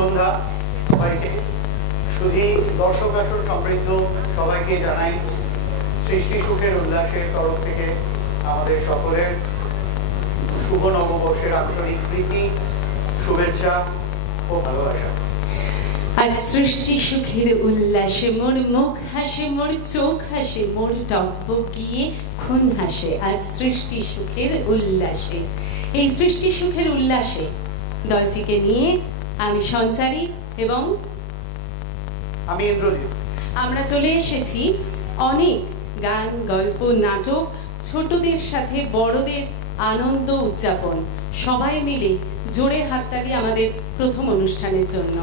সন্ধ্যা সবাইকে। শুধু দর্শক আসর সমৃদ্ধ সবাইকে জানাই সৃষ্টি সুখের উল্লাসের তরফ থেকে আমাদের সকলের শুভ নববর্ষের আন্তরিক প্রীতি, শুভেচ্ছা ও ভালোবাসা। আজ সৃষ্টি সুখের উল্লাসে মোর মুখ হাসে, মোর চোখ হাসে, মোর টকবকিয়ে খুন হাসে। আজ সৃষ্টি সুখের উল্লাসে, এই সৃষ্টি সুখের উল্লাসে দলটিকে নিয়ে আমি সঞ্চারী এবং আমি ইন্দ্রজিৎ। আমরা চলে এসেছি অনেক গান, গল্প, নাটক, ছোটদের সাথে বড়দের আনন্দ উদযাপন, সবাই মিলে জোরে হাততালি আমাদের প্রথম অনুষ্ঠানের জন্য।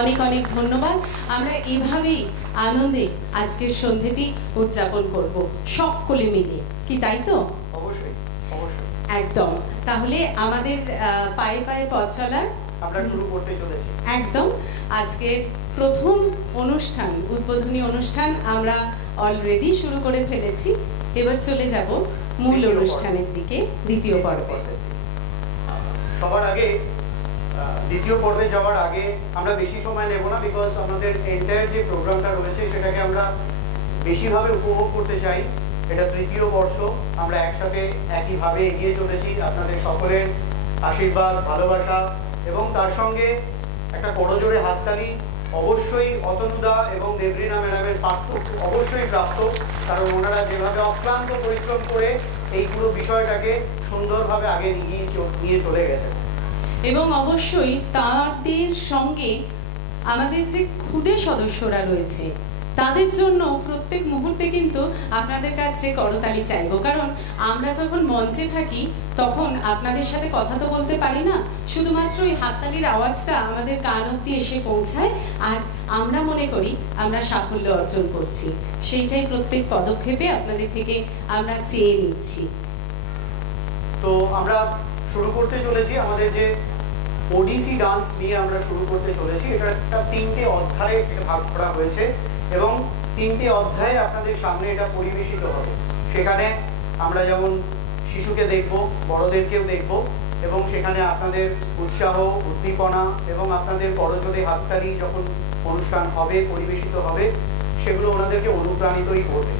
অনেক অনেক ধন্যবাদ। আমরা এভাবেই আনন্দে আজকের সন্ধ্যেটি উদযাপন করব সকলে মিলে, কি তাই তো? অবশ্যই অবশ্যই, একদম। তাহলে আমাদের পায়ে পায়ে পথ চলার আমরা শুরু করতে চলেছি। একদম। আজকের প্রথম অনুষ্ঠান, উদ্বোধনী অনুষ্ঠান আমরা অলরেডি শুরু করে ফেলেছি। এবার চলে যাব মূল অনুষ্ঠানের দিকে, দ্বিতীয় পর্বে। সবার আগে দ্বিতীয় পর্বে যাওয়ার আগে আমরা বেশি সময় নেব না, বিকজ আমাদের এন্টায়ার যে প্রোগ্রামটা রয়েছে সেটাকে আমরা বেশিভাবে উপভোগ করতে চাই। এটা তৃতীয় বর্ষ, আমরা একসাথে একইভাবে এগিয়ে চলেছি। আপনাদের সকলের আশীর্বাদ, ভালোবাসা এবং তার সঙ্গে একটা করজোড়ে হাততালি অবশ্যই অতনুদা এবং দেবরিনা ম্যাডামের পাঠ্য অবশ্যই প্রাপ্ত, কারণ ওনারা যেভাবে অক্লান্ত পরিশ্রম করে এই পুরো বিষয়টাকে সুন্দরভাবে আগে নিয়ে চলে গেছেন। এবং অবশ্যই তাদের সঙ্গে আমাদের যে খুদে সদস্যরা রয়েছে তাদের জন্য প্রত্যেক মুহূর্তে কিন্তু আপনাদের কাছে করতালি চাইবো, কারণ আমরা যখন মঞ্চে থাকি তখন আপনাদের সাথে কথা তো বলতে পারি না, শুধুমাত্র এই হাততালির আওয়াজটা আমাদের কান অব্দি এসে পৌঁছায় আর আমরা মনে করি আমরা সাফল্য অর্জন করছি। সেইটাই প্রত্যেক পদক্ষেপে আপনাদের থেকে আমরা চেয়ে নিচ্ছি। তো আমরা শুরু করতে চলেছি আমাদের যে ওডিসি ডান্স নিয়ে আমরা শুরু করতে চলেছি। এটা একটা 3টে অধ্যায়ে ভাগ করা হয়েছে এবং 3টে অধ্যায়ে আপনাদের সামনে এটা পরিবেশিত হবে। সেখানে আমরা যেমন শিশুকে দেখব, বড়দেরকেও দেখব এবং সেখানে আপনাদের উৎসাহ, উদ্দীপনা এবং আপনাদের করজোড়ে হাততালি যখন অনুষ্ঠান হবে, পরিবেশিত হবে, সেগুলো ওনাদেরকে অনুপ্রাণিতই করবে।